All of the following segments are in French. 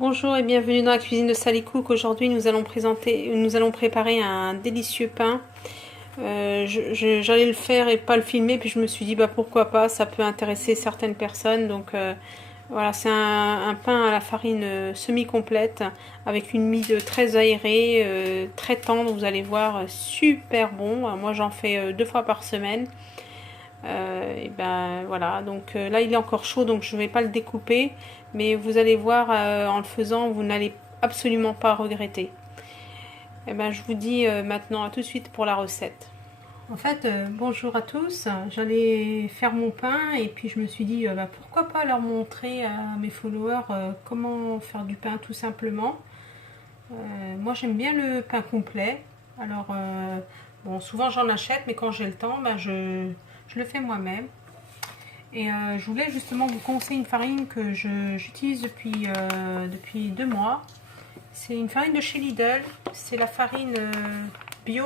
Bonjour et bienvenue dans la cuisine de Sally Cook. Aujourd'hui nous allons préparer un délicieux pain. J'allais le faire et pas le filmer, puis je me suis dit bah pourquoi pas, ça peut intéresser certaines personnes. Donc voilà, c'est un pain à la farine semi-complète avec une mie très aérée, très tendre, vous allez voir, super bon. Moi j'en fais 2 fois par semaine. Et ben voilà, donc là il est encore chaud, donc je ne vais pas le découper, mais vous allez voir, en le faisant vous n'allez absolument pas regretter. Et ben je vous dis maintenant à tout de suite pour la recette. En fait, bonjour à tous, j'allais faire mon pain et puis je me suis dit bah, pourquoi pas leur montrer à mes followers comment faire du pain tout simplement. Moi j'aime bien le pain complet, alors bon, souvent j'en achète, mais quand j'ai le temps bah, je le fais moi-même. Et je voulais justement vous conseiller une farine que j'utilise depuis 2 mois. C'est une farine de chez Lidl. C'est la farine bio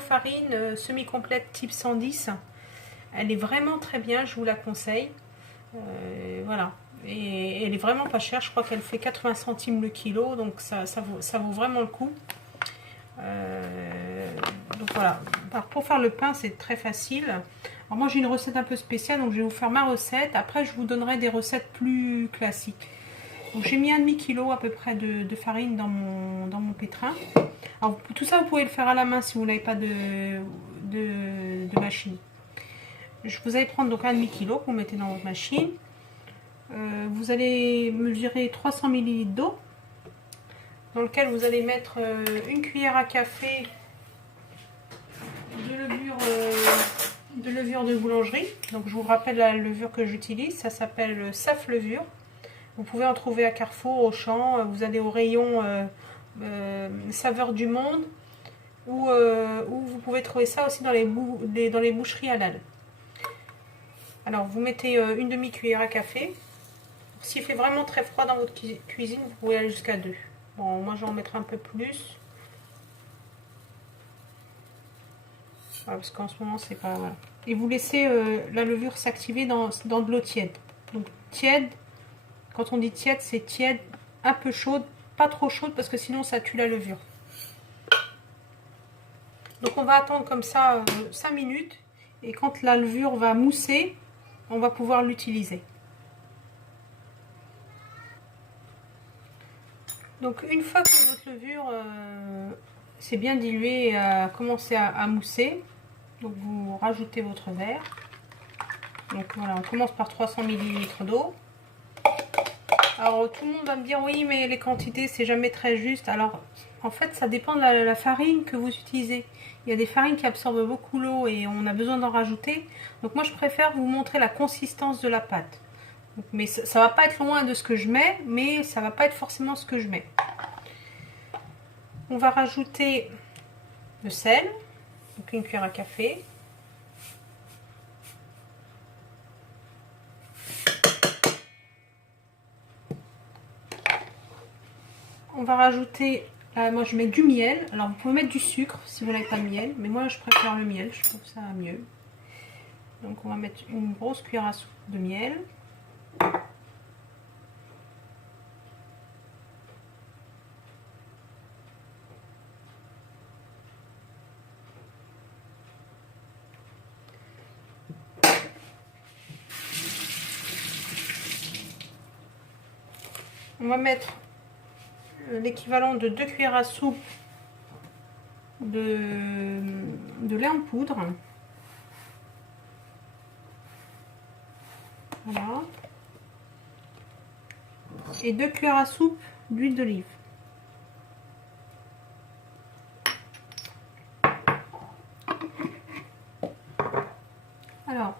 farine semi-complète type 110. Elle est vraiment très bien, je vous la conseille. Voilà. Et elle est vraiment pas chère, je crois qu'elle fait 80 centimes le kilo, donc ça vaut vraiment le coup. Donc voilà, pour faire le pain c'est très facile. Alors moi j'ai une recette un peu spéciale, donc je vais vous faire ma recette. Après je vous donnerai des recettes plus classiques. Donc j'ai mis 1,5 kg à peu près de farine dans mon pétrin. Alors tout ça vous pouvez le faire à la main si vous n'avez pas de machine. Vous allez prendre donc 1,5 kg que vous mettez dans votre machine. Vous allez mesurer 300 ml d'eau, dans lequel vous allez mettre une cuillère à café de levure de boulangerie. Donc je vous rappelle la levure que j'utilise, ça s'appelle Saf Levure. Vous pouvez en trouver à Carrefour, Auchan, vous allez au rayon Saveurs du Monde, ou vous pouvez trouver ça aussi dans les boucheries halal. Alors vous mettez une demi-cuillère à café. S'il fait vraiment très froid dans votre cuisine, vous pouvez aller jusqu'à 2. Bon, moi je vais en mettre un peu plus. Voilà, parce qu'en ce moment c'est pas... Voilà. Et vous laissez la levure s'activer dans de l'eau tiède. Donc tiède, quand on dit tiède, c'est tiède, un peu chaude, pas trop chaude parce que sinon ça tue la levure. Donc on va attendre comme ça 5 minutes, et quand la levure va mousser, on va pouvoir l'utiliser. Donc une fois que votre levure s'est bien diluée et a commencé à mousser, donc vous rajoutez votre verre. Donc voilà, on commence par 300 ml d'eau. Alors tout le monde va me dire oui, mais les quantités c'est jamais très juste. Alors en fait ça dépend de la farine que vous utilisez. Il y a des farines qui absorbent beaucoup l'eau et on a besoin d'en rajouter. Donc moi je préfère vous montrer la consistance de la pâte. Donc, mais ça va pas être loin de ce que je mets, mais ça va pas être forcément ce que je mets. On va rajouter le sel, donc une cuillère à café. On va rajouter, moi je mets du miel. Alors vous pouvez mettre du sucre si vous n'avez pas de miel, mais moi je préfère le miel, je trouve ça mieux. Donc on va mettre une grosse cuillère à soupe de miel. On va mettre l'équivalent de 2 cuillères à soupe de lait en poudre. Voilà. Et 2 cuillères à soupe d'huile d'olive. Alors,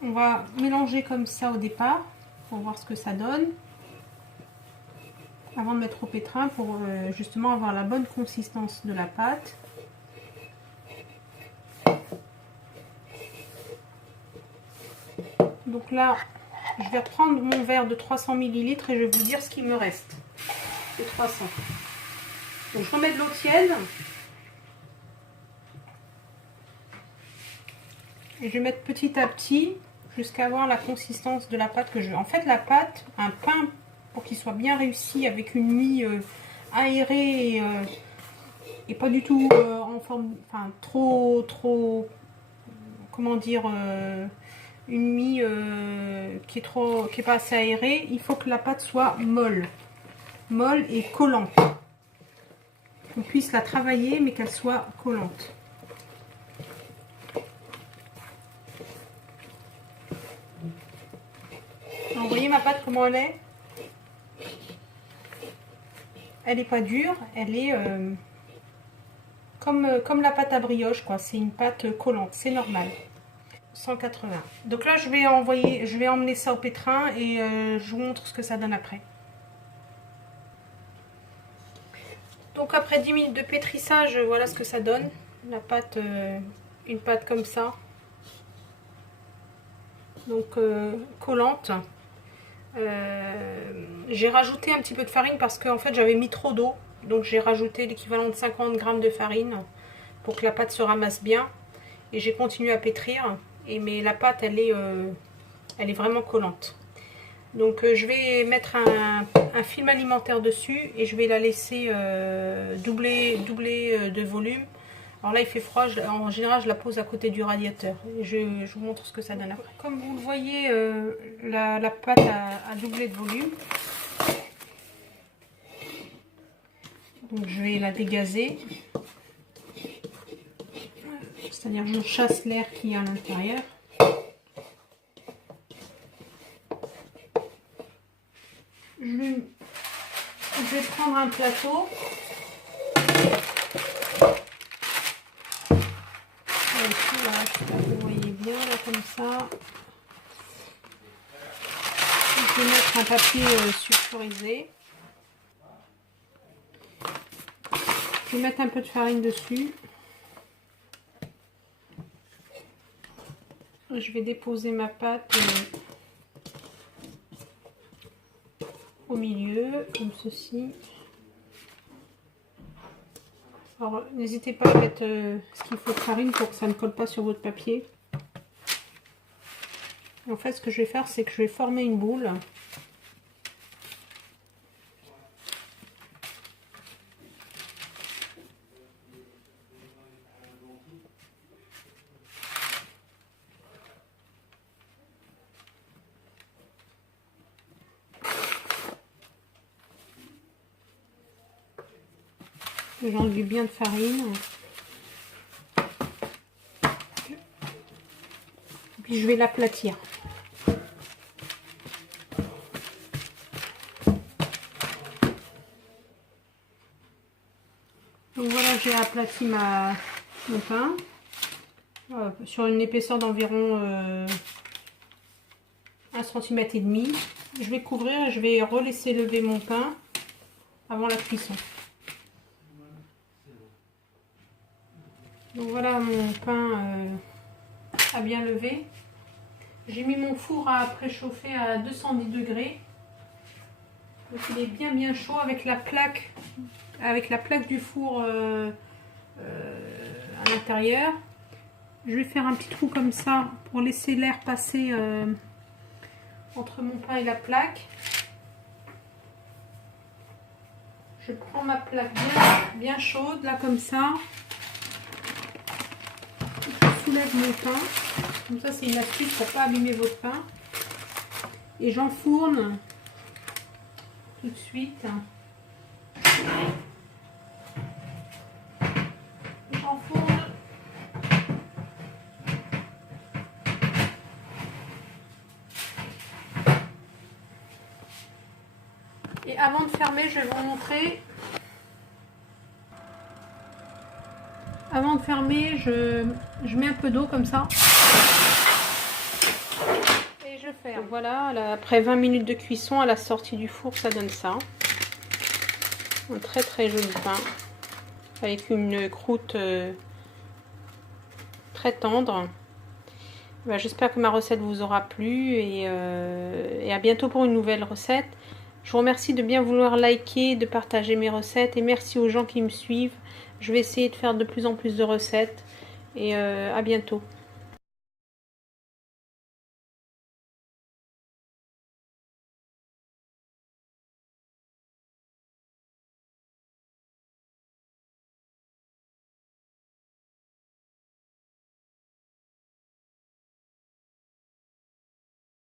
on va mélanger comme ça au départ pour voir ce que ça donne, avant de mettre au pétrin, pour justement avoir la bonne consistance de la pâte. Donc là, je vais reprendre mon verre de 300 ml et je vais vous dire ce qu'il me reste. C'est 300. Donc je remets de l'eau tiède. Et je vais mettre petit à petit jusqu'à avoir la consistance de la pâte que je veux. En fait, la pâte, un pain pour qu'il soit bien réussi avec une mie aérée et pas du tout en forme, enfin trop, comment dire, une mie qui est pas assez aérée. Il faut que la pâte soit molle et collante. Qu'on puisse la travailler mais qu'elle soit collante. Alors, vous voyez ma pâte comment elle est? Elle n'est pas dure, elle est comme la pâte à brioche, quoi. C'est une pâte collante, c'est normal. 180. Donc là, je vais emmener ça au pétrin et je vous montre ce que ça donne après. Donc après 10 minutes de pétrissage, voilà ce que ça donne. La pâte, une pâte comme ça. Donc collante. J'ai rajouté un petit peu de farine parce qu'en fait j'avais mis trop d'eau. Donc j'ai rajouté l'équivalent de 50 g de farine pour que la pâte se ramasse bien. Et j'ai continué à pétrir. Mais la pâte elle est vraiment collante. Donc je vais mettre un film alimentaire dessus et je vais la laisser doubler de volume. Alors là il fait froid, en général je la pose à côté du radiateur. Et je vous montre ce que ça donne après. Comme vous le voyez, la pâte a doublé de volume. Donc je vais la dégazer. C'est-à-dire je chasse l'air qu'il y a à l'intérieur. Je vais prendre un plateau. Ici, voilà, je sais pas si vous voyez bien, là, comme ça. Je vais mettre un papier sulfurisé. Je vais mettre un peu de farine dessus. Je vais déposer ma pâte au milieu, comme ceci. Alors, n'hésitez pas à mettre ce qu'il faut de farine pour que ça ne colle pas sur votre papier. Et en fait, ce que je vais faire, c'est que je vais former une boule. J'enduis bien de farine. Puis je vais l'aplatir. Donc voilà, j'ai aplati mon pain sur une épaisseur d'environ 1,5 cm. Je vais couvrir et je vais relaisser lever mon pain avant la cuisson. Donc voilà, mon pain a bien levé. J'ai mis mon four à préchauffer à 210 degrés. Donc il est bien chaud avec la plaque du four à l'intérieur. Je vais faire un petit trou comme ça pour laisser l'air passer entre mon pain et la plaque. Je prends ma plaque bien chaude, là comme ça. Je soulève mon pain. Comme ça, c'est une astuce pour ne pas abîmer votre pain. Et j'enfourne tout de suite. J'enfourne. Et avant de fermer, je vais vous montrer. Avant de fermer, je mets un peu d'eau comme ça. Et je ferme. Donc voilà, là, après 20 minutes de cuisson, à la sortie du four, ça donne ça. Un très joli pain. Avec une croûte très tendre. Ben, j'espère que ma recette vous aura plu. Et à bientôt pour une nouvelle recette. Je vous remercie de bien vouloir liker, de partager mes recettes. Et merci aux gens qui me suivent. Je vais essayer de faire de plus en plus de recettes. Et à bientôt.